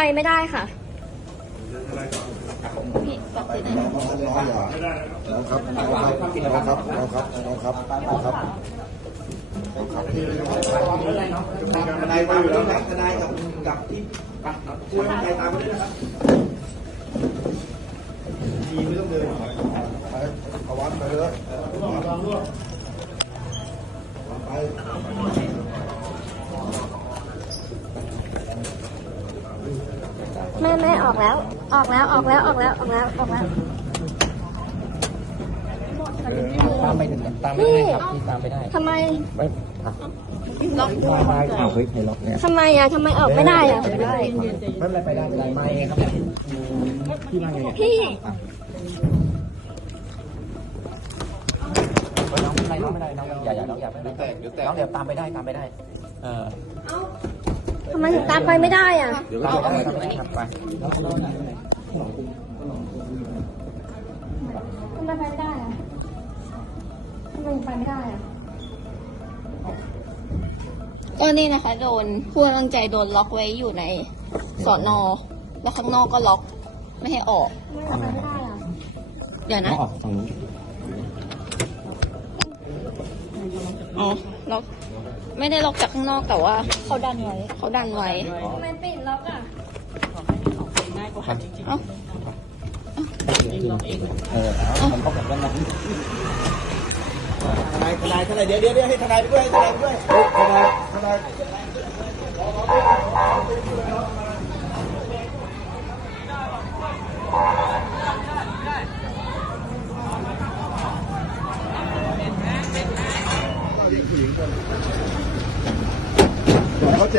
ไปไม่ได้ค่ะพี่บอกสิหน่อยน้องครับน้องครับน้องครับน้องครับน้องครับน้องครับทนายตามไปด้วยนะทนายกับกับที่ช่วยทนายตามไปด้วยนะครับทีไม่ต้องเดินไปเอาวัดไปเลยไป แม่แม่ออกแล้ว ออกแล้วออกแล้วออกแล้วออกแล้วออกแล้วตามไปหนึ่งตามไปได้ครับพี่ตามไปได้ทำไมไม่ล็อกด้วยไม่อ้าวเฮ้ยใครล็อกเนี่ยทำไมอะทำไมออกไม่ได้อะไม่ได้ไม่เป็นไรไปได้ไปได้ไม่ครับพี่มาไงพี่น้องไม่ได้น้องไม่ได้น้องอย่าอย่าน้องอย่าไม่ได้น้องเดี๋ยวตามไปได้ตามไปได้ เออ ทำไมถึงตามไปไม่ได้อะ เดี๋ยวเราตามไปได้ครับไปทำไมไปไม่ได้อะทำไมถึงไปไม่ได้อะ ก็นี่นะคะ โดนผู้กำลังใจโดนล็อกไว้อยู่ในสอนอแล้วข้างนอกก็ล็อก ไม่ให้ออกทำไมไปไม่ได้อะ เดี๋ยวน้อนะงออกฝั่งนู้น อ๋อล็อกไม่ได้ล็อกจากข้างนอกแต่ว่าเขาดันไว้เขาดันไว้ทำไมปิดล็อกอะเอ้าเออแล้วมันก็แบบว่าน้องทนายทนายทนายเดี๋ยวเดี๋ยวเดี๋ยวให้ทนายไปด้วยให้ทนายไปด้วยเฮ้ยทนายทนาย เขาเ